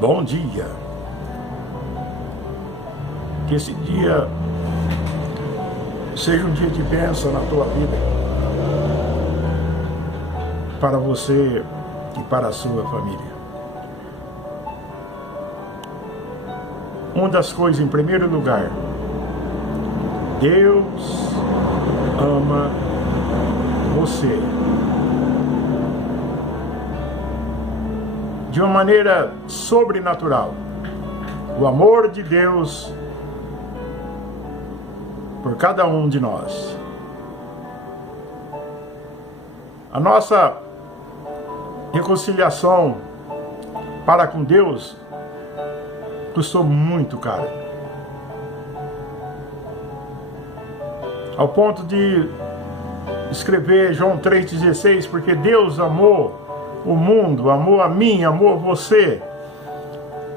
Bom dia. Que esse dia seja um dia de bênção na tua vida, para você e para a sua família. Uma das coisas, em primeiro lugar, Deus ama você. De uma maneira sobrenatural. O amor de Deus por cada um de nós. A nossa reconciliação para com Deus custou muito caro. Ao ponto de escrever João 3,16, porque Deus amou o mundo, amou a mim, amou você,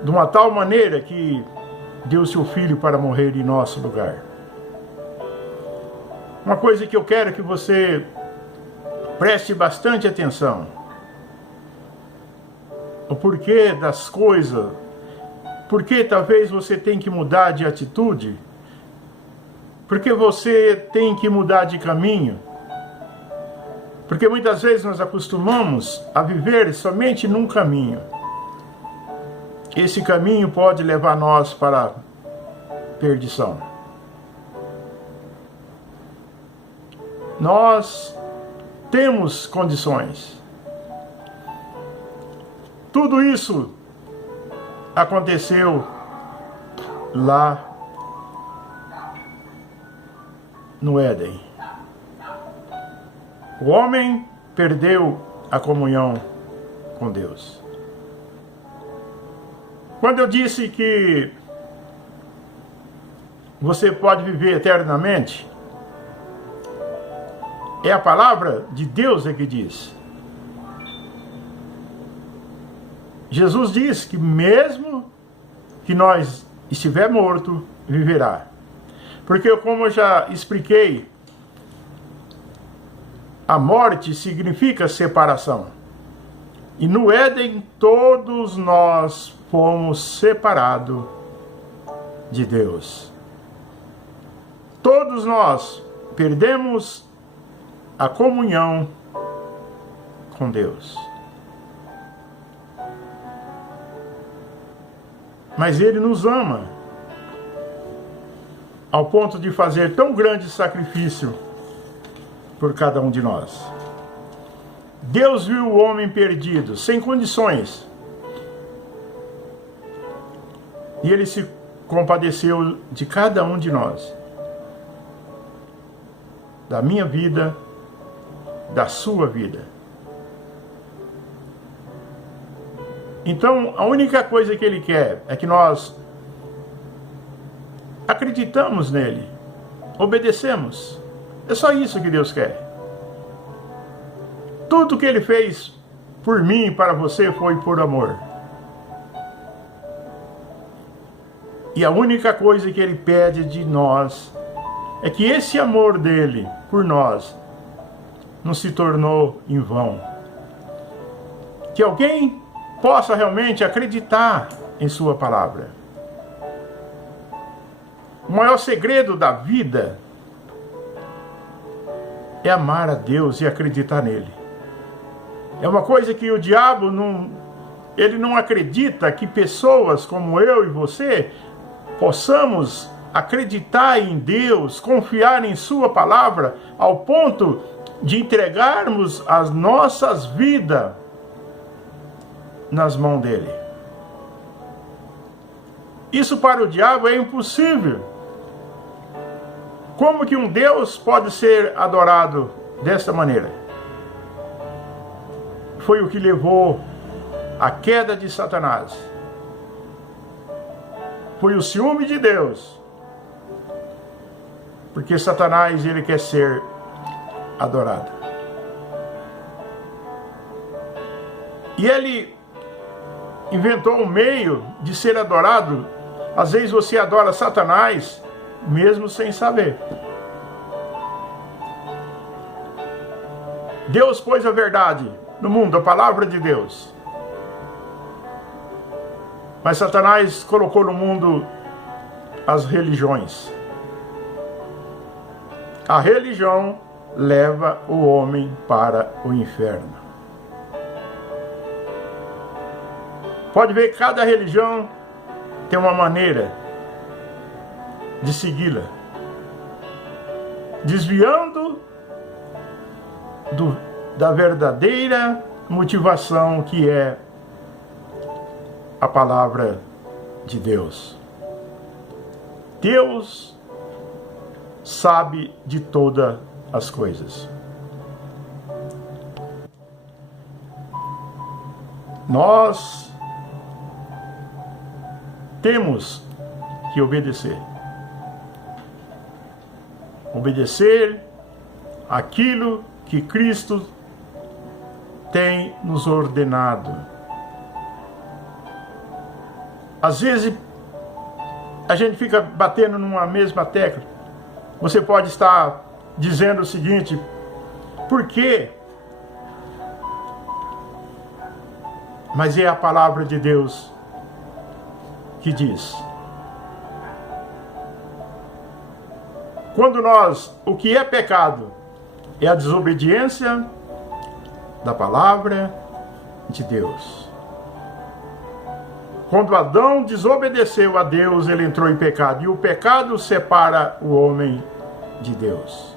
de uma tal maneira que deu seu Filho para morrer em nosso lugar. Uma coisa que eu quero que você preste bastante atenção: o porquê das coisas, porque talvez você tenha que mudar de atitude, porque você tem que mudar de caminho. Porque muitas vezes nós acostumamos a viver somente num caminho. Esse caminho pode levar nós para a perdição. Nós temos condições. Tudo isso aconteceu lá no Éden. O homem perdeu a comunhão com Deus. Quando eu disse que você pode viver eternamente, é a palavra de Deus que diz. Jesus diz que mesmo que nós estiver morto, viverá. Porque, como eu já expliquei, a morte significa separação. E no Éden todos nós fomos separados de Deus. Todos nós perdemos a comunhão com Deus. Mas Ele nos ama ao ponto de fazer tão grande sacrifício por cada um de nós. Deus viu o homem perdido, sem condições, e Ele se compadeceu de cada um de nós, da minha vida, da sua vida. Então, a única coisa que Ele quer é que nós acreditamos nele, obedecemos. É só isso que Deus quer. Tudo que Ele fez por mim e para você foi por amor. E a única coisa que Ele pede de nós é que esse amor dele por nós não se tornou em vão. Que alguém possa realmente acreditar em sua palavra. O maior segredo da vida é amar a Deus e acreditar nele. É uma coisa que o diabo ele não acredita que pessoas como eu e você possamos acreditar em Deus, confiar em sua palavra, ao ponto de entregarmos as nossas vidas nas mãos dele. Isso para o diabo é impossível. Como que um Deus pode ser adorado desta maneira? Foi o que levou à queda de Satanás. Foi o ciúme de Deus. Porque Satanás, ele quer ser adorado. E ele inventou um meio de ser adorado. Às vezes você adora Satanás, mesmo sem saber. Deus pôs a verdade no mundo, a palavra de Deus. Mas Satanás colocou no mundo as religiões. A religião leva o homem para o inferno. Pode ver que cada religião tem uma maneira de segui-la, desviando da verdadeira motivação que é a palavra de Deus. Deus sabe de todas as coisas. Nós temos que obedecer. Obedecer aquilo que Cristo tem nos ordenado. Às vezes a gente fica batendo numa mesma tecla. Você pode estar dizendo o seguinte: por quê? Mas é a palavra de Deus que diz. Quando o que é pecado é a desobediência da palavra de Deus. Quando Adão desobedeceu a Deus, ele entrou em pecado. E o pecado separa o homem de Deus.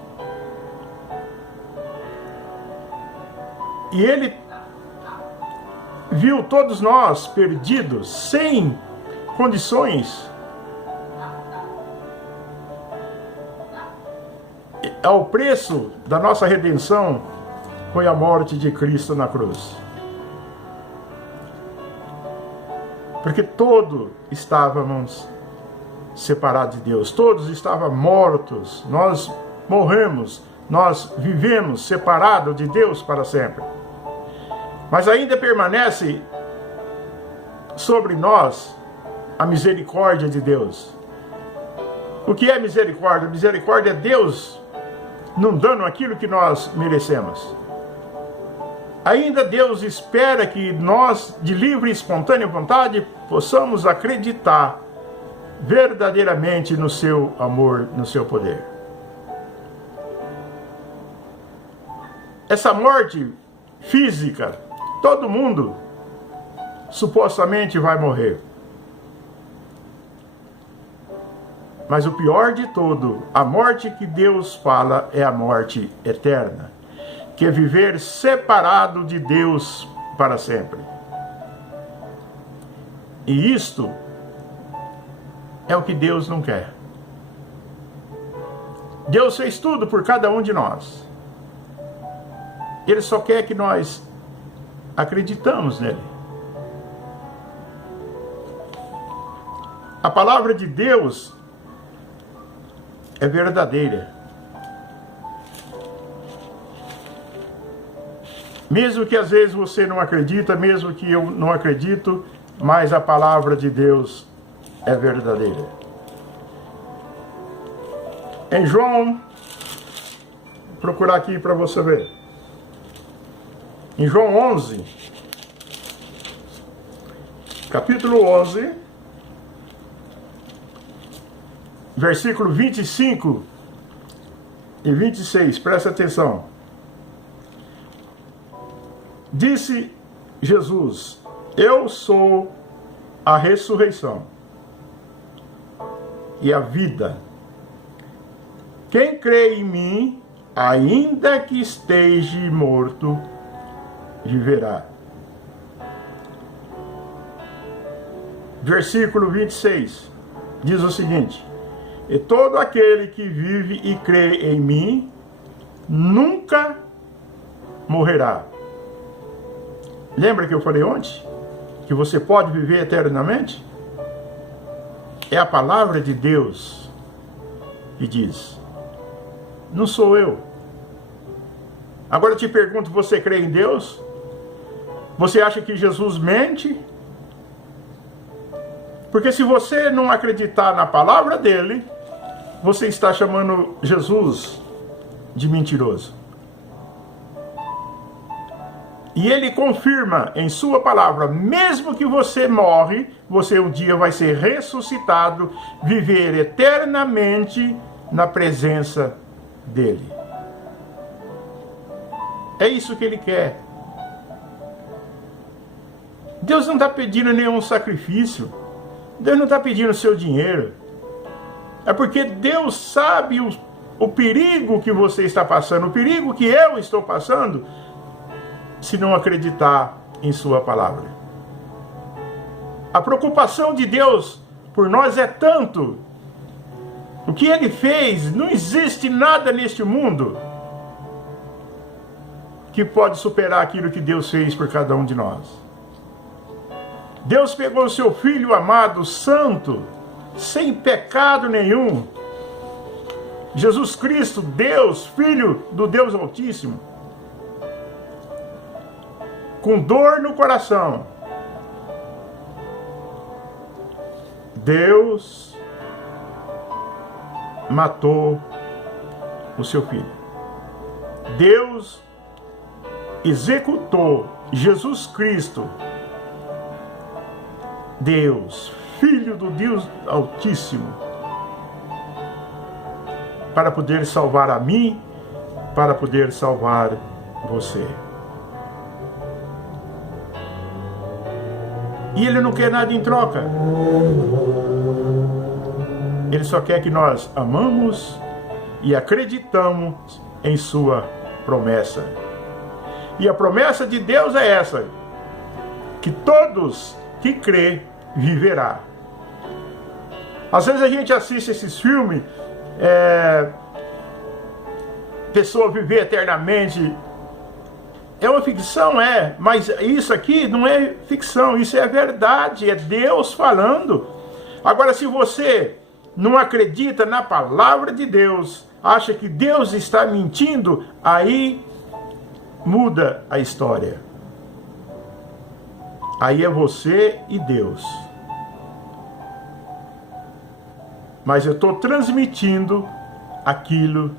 E ele viu todos nós perdidos, sem condições. O preço da nossa redenção foi a morte de Cristo na cruz. Porque todos estávamos separados de Deus, todos estavam mortos, nós morremos, nós vivemos separados de Deus para sempre. Mas ainda permanece sobre nós a misericórdia de Deus. O que é misericórdia? Misericórdia é Deus não dando aquilo que nós merecemos. Ainda Deus espera que nós, de livre e espontânea vontade, possamos acreditar verdadeiramente no seu amor, no seu poder. Essa morte física, todo mundo supostamente vai morrer. Mas o pior de tudo, a morte que Deus fala é a morte eterna, que é viver separado de Deus para sempre. E isto é o que Deus não quer. Deus fez tudo por cada um de nós. Ele só quer que nós acreditamos nele. A palavra de Deus é verdadeira. Mesmo que às vezes você não acredita, mesmo que eu não acredito, mas a palavra de Deus é verdadeira. Em João, vou procurar aqui para você ver. Em João 11, capítulo 11, versículo 25 e 26, presta atenção. Disse Jesus: eu sou a ressurreição e a vida. Quem crê em mim, ainda que esteja morto, viverá. Versículo 26 diz o seguinte: e todo aquele que vive e crê em mim nunca morrerá. Lembra que eu falei ontem? Que você pode viver eternamente? É a palavra de Deus que diz. Não sou eu. Agora eu te pergunto, você crê em Deus? Você acha que Jesus mente? Porque se você não acreditar na palavra dele, você está chamando Jesus de mentiroso. E ele confirma em sua palavra, mesmo que você morre, você um dia vai ser ressuscitado, viver eternamente na presença dele. É isso que ele quer. Deus não está pedindo nenhum sacrifício. Deus não está pedindo seu dinheiro. É porque Deus sabe o perigo que você está passando, o perigo que eu estou passando, se não acreditar em sua palavra. A preocupação de Deus por nós é tanto. O que ele fez, não existe nada neste mundo que pode superar aquilo que Deus fez por cada um de nós. Deus pegou o seu Filho amado, santo, sem pecado nenhum. Jesus Cristo, Deus, Filho do Deus Altíssimo, com dor no coração. Deus matou o seu Filho. Deus executou Jesus Cristo, Deus, Filho do Deus Altíssimo, para poder salvar a mim, para poder salvar você. E ele não quer nada em troca. Ele só quer que nós amamos e acreditamos em sua promessa. E a promessa de Deus é essa: que todos que crê viverá. Às vezes a gente assiste esses filmes, pessoa viver eternamente. É uma ficção, mas isso aqui não é ficção, isso é verdade, é Deus falando. Agora, se você não acredita na palavra de Deus, acha que Deus está mentindo, aí muda a história. Aí é você e Deus. Mas eu estou transmitindo aquilo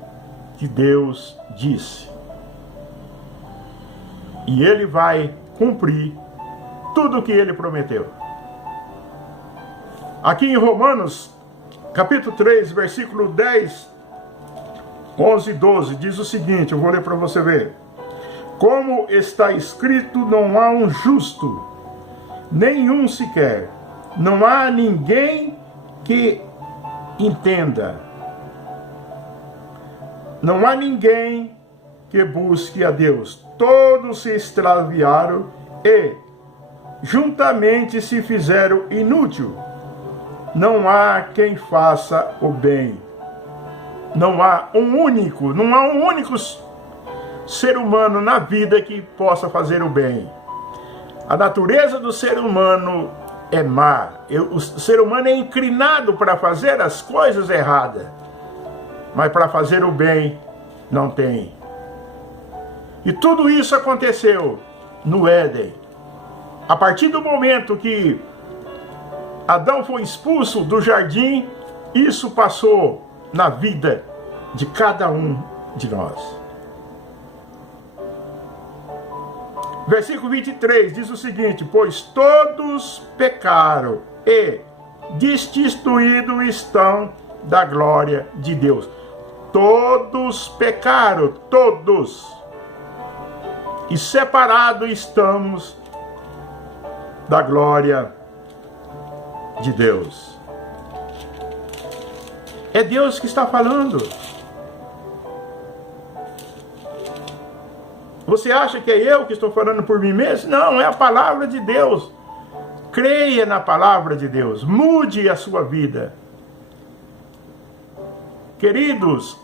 que Deus disse. E ele vai cumprir tudo o que ele prometeu. Aqui em Romanos, capítulo 3, versículo 10, 11 e 12, diz o seguinte, eu vou ler para você ver. Como está escrito, não há um justo, nenhum sequer. Não há ninguém que entenda. Não há ninguém que busque a Deus. Todos se extraviaram e juntamente se fizeram inútil. Não há quem faça o bem. Não há um único ser humano na vida que possa fazer o bem. A natureza do ser humano é má. O ser humano é inclinado para fazer as coisas erradas, mas para fazer o bem não tem. E tudo isso aconteceu no Éden. A partir do momento que Adão foi expulso do jardim, isso passou na vida de cada um de nós. Versículo 23 diz o seguinte: pois todos pecaram e destituídos estão da glória de Deus. Todos pecaram, todos. E separados estamos da glória de Deus. É Deus que está falando. Você acha que é eu que estou falando por mim mesmo? Não, é a palavra de Deus. Creia na palavra de Deus. Mude a sua vida. Queridos,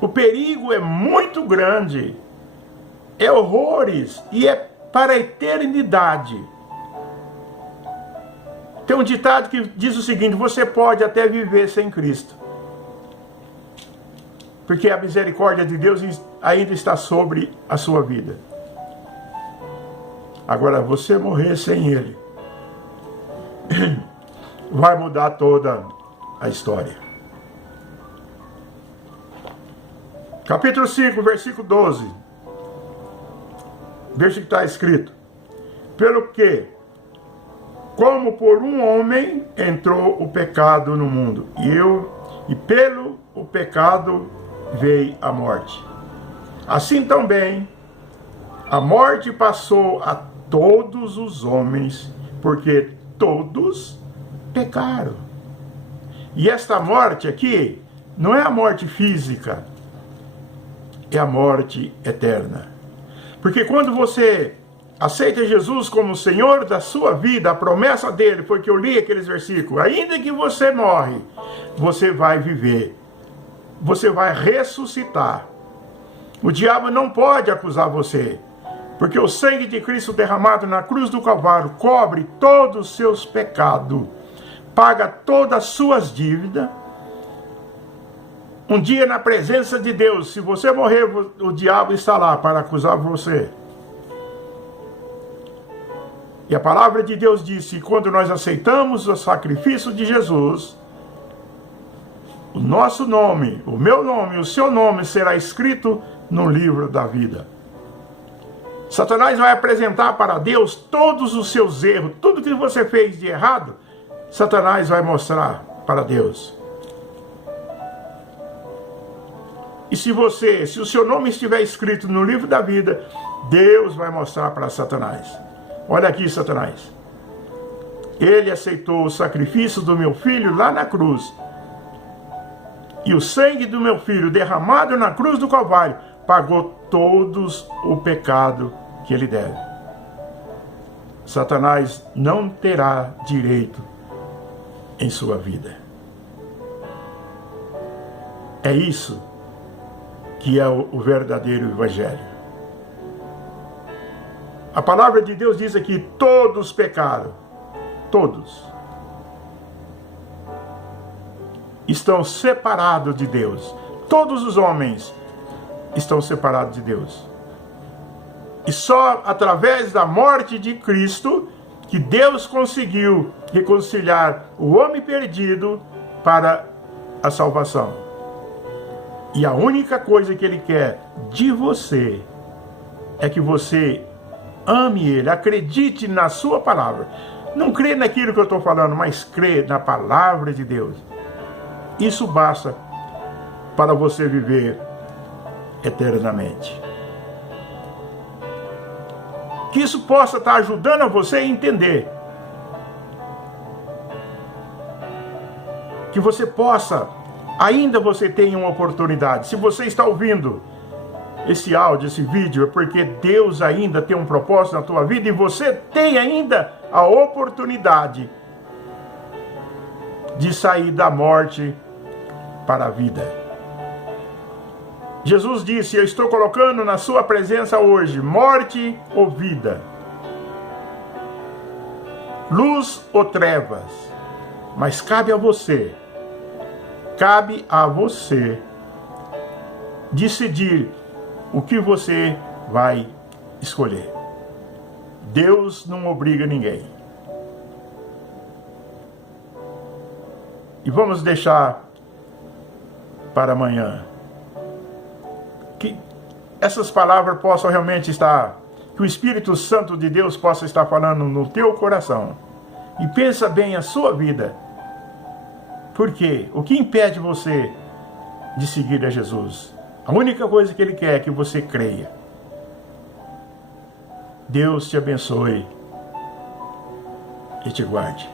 o perigo é muito grande. É horrores e é para a eternidade. Tem um ditado que diz o seguinte: você pode até viver sem Cristo, porque a misericórdia de Deus ainda está sobre a sua vida. Agora, você morrer sem Ele vai mudar toda a história. Capítulo 5, versículo 12. Veja o que está escrito. Pelo que, como por um homem entrou o pecado no mundo, e pelo o pecado veio a morte. Assim também, a morte passou a todos os homens, porque todos pecaram. E esta morte aqui não é a morte física, é a morte eterna. Porque quando você aceita Jesus como Senhor da sua vida, a promessa dele foi que eu li aqueles versículos, ainda que você morre, você vai viver, você vai ressuscitar. O diabo não pode acusar você, porque o sangue de Cristo derramado na cruz do Calvário cobre todos os seus pecados, paga todas as suas dívidas. Um dia na presença de Deus, se você morrer, o diabo está lá para acusar você. E a palavra de Deus disse, quando nós aceitamos o sacrifício de Jesus, o nosso nome, o meu nome, o seu nome será escrito no livro da vida. Satanás vai apresentar para Deus todos os seus erros, tudo que você fez de errado, Satanás vai mostrar para Deus. E se o seu nome estiver escrito no livro da vida, Deus vai mostrar para Satanás. Olha aqui, Satanás. Ele aceitou o sacrifício do meu filho lá na cruz. E o sangue do meu filho derramado na cruz do Calvário pagou todos o pecado que ele deve. Satanás não terá direito em sua vida. É isso que é o verdadeiro evangelho. A palavra de Deus diz aqui, todos pecaram, todos estão separados de Deus. Todos os homens estão separados de Deus. E só através da morte de Cristo que Deus conseguiu reconciliar o homem perdido para a salvação. E a única coisa que Ele quer de você é que você ame Ele, acredite na sua palavra. Não crê naquilo que eu estou falando, mas crê na palavra de Deus. Isso basta para você viver eternamente. Que isso possa estar ajudando a você a entender. Que você possa, ainda você tenha uma oportunidade. Se você está ouvindo esse áudio, esse vídeo, é porque Deus ainda tem um propósito na tua vida e você tem ainda a oportunidade de sair da morte para a vida. Jesus disse, eu estou colocando na sua presença hoje, morte ou vida, luz ou trevas, mas cabe a você decidir o que você vai escolher. Deus não obriga ninguém. E vamos deixar para amanhã que essas palavras possam realmente estar, que o Espírito Santo de Deus possa estar falando no teu coração. E pensa bem a sua vida. Por quê? O que impede você de seguir a Jesus? A única coisa que Ele quer é que você creia. Deus te abençoe e te guarde.